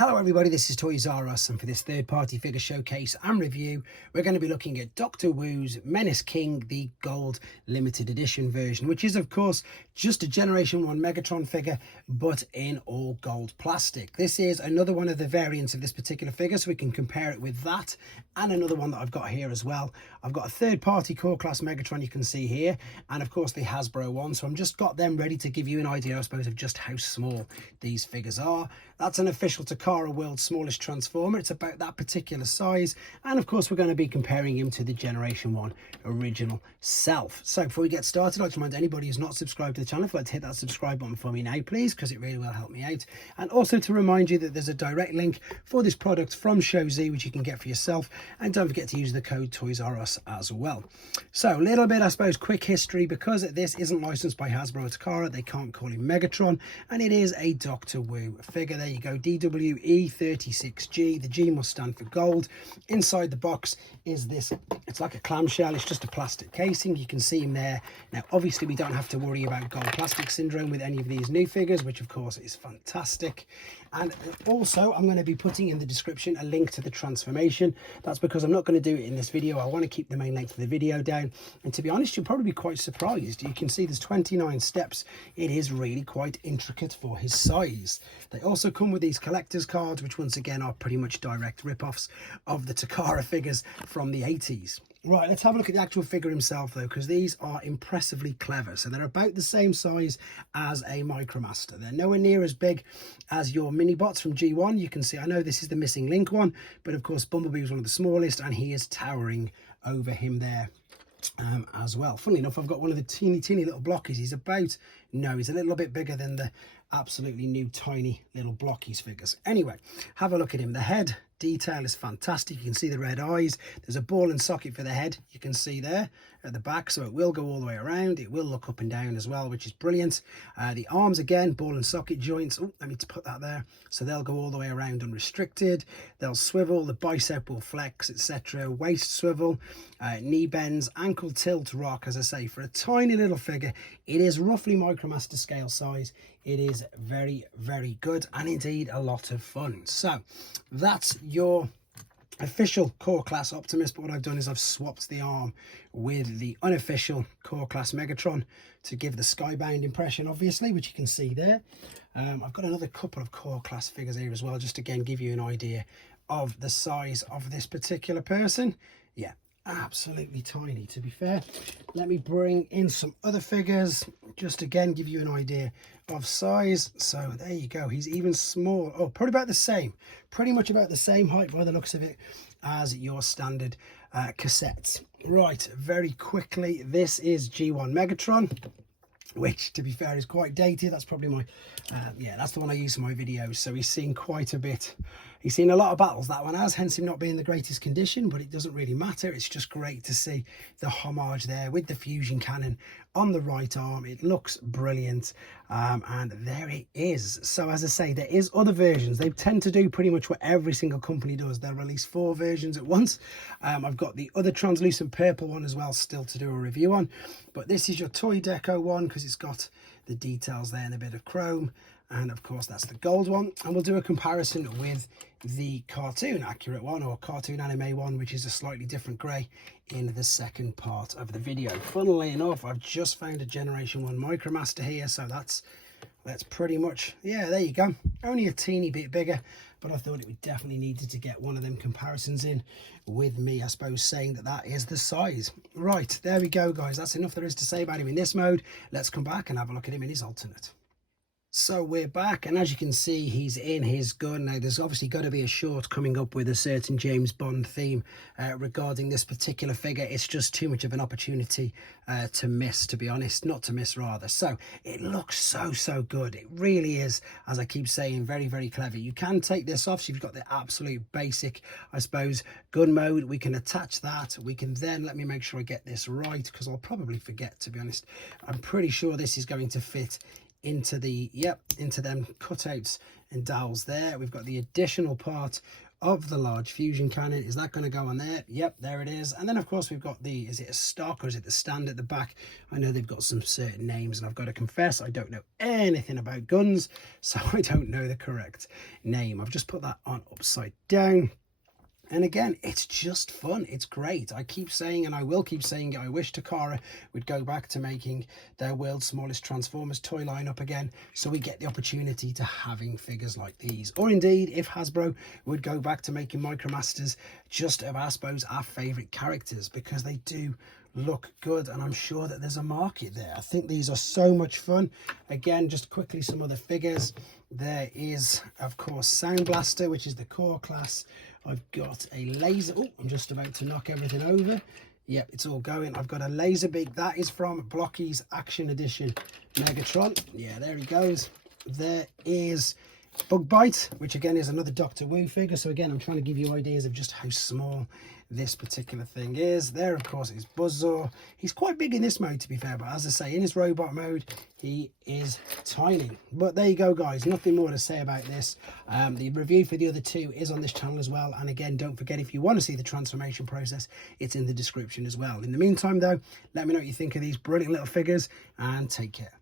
Hello everybody, this is toysareruss, and for this third-party figure showcase and review, we're going to be looking at Doctor Wu's Menace King, the gold limited edition version, which is of course just a Generation 1 Megatron figure, but in all gold plastic. This is another one of the variants of this particular figure, so we can compare it with that and another one that I've got here as well. I've got a third-party core class Megatron you can see here, and of course the Hasbro one, so I've just got them ready to give you an idea, I suppose, of just how small these figures are. That's an official Takara World's smallest Transformer. It's about that particular size, and of course we're going to be comparing him to the Generation 1 original self. So before we get started, I'd like to remind anybody who's not subscribed to the channel, if you'd like to hit that subscribe button for me now please, because it really will help me out. And also to remind you that there's a direct link for this product from Show Z which you can get for yourself, and don't forget to use the code toysareruss as well. So a little bit, I suppose, quick history, because this isn't licensed by Hasbro or Takara, they can't call him Megatron, and it is a Doctor Wu figure. There you go, DWE36G. The G must stand for gold. Inside the box is this, it's like a clamshell, it's just a plastic casing. You can see him there. Now obviously we don't have to worry about gold plastic syndrome with any of these new figures, which of course is fantastic. And also I'm going to be putting in the description a link to the transformation. That's because I'm not going to do it in this video. I want to keep the main length of the video down, and to be honest, you'll probably be quite surprised. You can see there's 29 steps. It is really quite intricate for his size. They also come with these collector's cards, which once again are pretty much direct rip-offs of the Takara figures from the 80s. Right, let's have a look at the actual figure himself though, because these are impressively clever. So they're about the same size as a Micromaster. They're nowhere near as big as your mini bots from G1. You can see, I know this is the missing link one, but of course Bumblebee was one of the smallest, and he is towering over him there as well. Funnily enough, I've got one of the teeny little blockies. He's a little bit bigger than the absolutely new tiny little blockies figures. Anyway, have a look at him. The head detail is fantastic. You can see the red eyes. There's a ball and socket for the head, you can see there at the back, so it will go all the way around. It will look up and down as well, which is brilliant. The arms, again, ball and socket joints. Oh, let me put that there. So they'll go all the way around unrestricted. They'll swivel, the bicep will flex, etc. Waist swivel, knee bends, ankle tilt, rock. As I say, for a tiny little figure, it is roughly Micromaster scale size. It is very good, and indeed a lot of fun. So that's your official core class Optimus, but what I've done is I've swapped the arm with the unofficial core class Megatron to give the skybound impression, obviously, which you can see there. I've got another couple of core class figures here as well, just to again give you an idea of the size of this particular person. Yeah, absolutely tiny, to be fair. Let me bring in some other figures, just again give you an idea of size. So there you go, he's even small. Oh, probably about the same, pretty much about the same height by the looks of it as your standard cassettes. Right, very quickly, this is G1 Megatron, which to be fair is quite dated. That's probably my yeah, that's the one I use for my videos. So he's seen quite a bit, he's seen a lot of battles, that one has, hence him not being in the greatest condition, but it doesn't really matter. It's just great to see the homage there with the fusion cannon on the right arm. It looks brilliant, and there it is. So as I say, there is other versions. They tend to do pretty much what every single company does. They'll release 4 versions at once. I've got the other translucent purple one as well still to do a review on, but this is your toy deco one because it's got the details there and a bit of chrome, and of course that's the gold one. And we'll do a comparison with the cartoon accurate one, or cartoon anime one, which is a slightly different grey, in the second part of the video. Funnily enough, I've just found a Generation 1 Micromaster here, so that's pretty much, yeah, there you go, only a teeny bit bigger, but I thought it would definitely needed to get one of them comparisons in with me, I suppose, saying that that is the size. Right, there we go guys, that's enough there is to say about him in this mode. Let's come back and have a look at him in his alternate. So we're back, and as you can see, he's in his gun. Now there's obviously got to be a short coming up with a certain James Bond theme regarding this particular figure. It's just too much of an opportunity to miss, to be honest, not to miss rather. So it looks so good. It really is, as I keep saying, very clever. You can take this off, so you've got the absolute basic, I suppose, gun mode. We can attach that. We can then, let me make sure I get this right, because I'll probably forget, to be honest. I'm pretty sure this is going to fit into the, yep, into them cutouts and dowels there. We've got the additional part of the large fusion cannon. Is that going to go on there? Yep, there it is. And then of course we've got the, is it a stock or is it the stand at the back? I know they've got some certain names, and I've got to confess I don't know anything about guns, so I don't know the correct name. I've just put that on upside down. And again, it's just fun. It's great. I keep saying, and I will keep saying it, I wish Takara would go back to making their world's smallest Transformers toy lineup again, so we get the opportunity to having figures like these. Or indeed, if Hasbro would go back to making Micromasters just of, I suppose, our favourite characters, because they do look good, and I'm sure that there's a market there. I think these are so much fun. Again, just quickly, some other figures. There is, of course, Sound Blaster, which is the core class. I've got a laser. Oh, I'm just about to knock everything over. Yep, it's all going. I've got a laser beak. That is from Blocky's Action Edition Megatron. Yeah, there he goes. There is Bug Bite, which again is another Doctor Wu figure. So again, I'm trying to give you ideas of just how small this particular thing is. There, of course, is Buzzsaw. He's quite big in this mode, to be fair, but as I say, in his robot mode, he is tiny. But there you go, guys. Nothing more to say about this. The review for the other two is on this channel as well. And again, don't forget, if you want to see the transformation process, it's in the description as well. In the meantime, though, let me know what you think of these brilliant little figures, and take care.